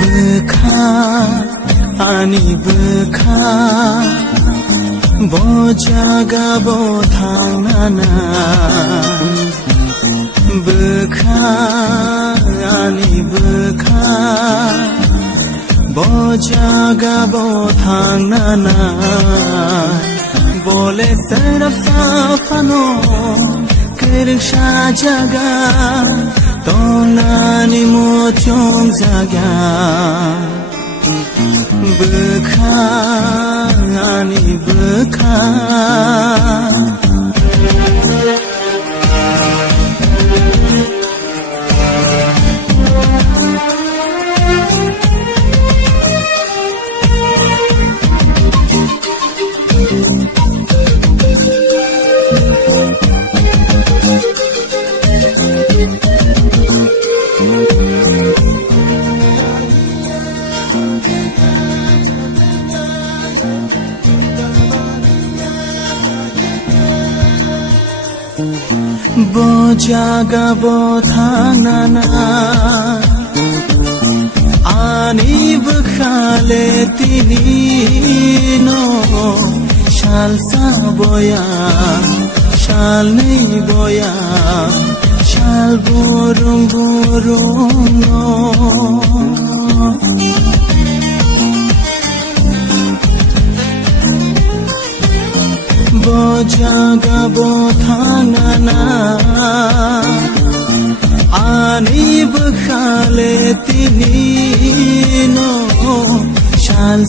Beka ani beka bojaga bothangana beka ani beka bojaga bothangana bole saraf safano kirsha jaga Tonani mochom zaga Beka ani beka Bojaga bothangana ani bkhale tinino shal sa boya shal nei boya shal burung burung no Bojaga bothangana ani bkhale tinino shal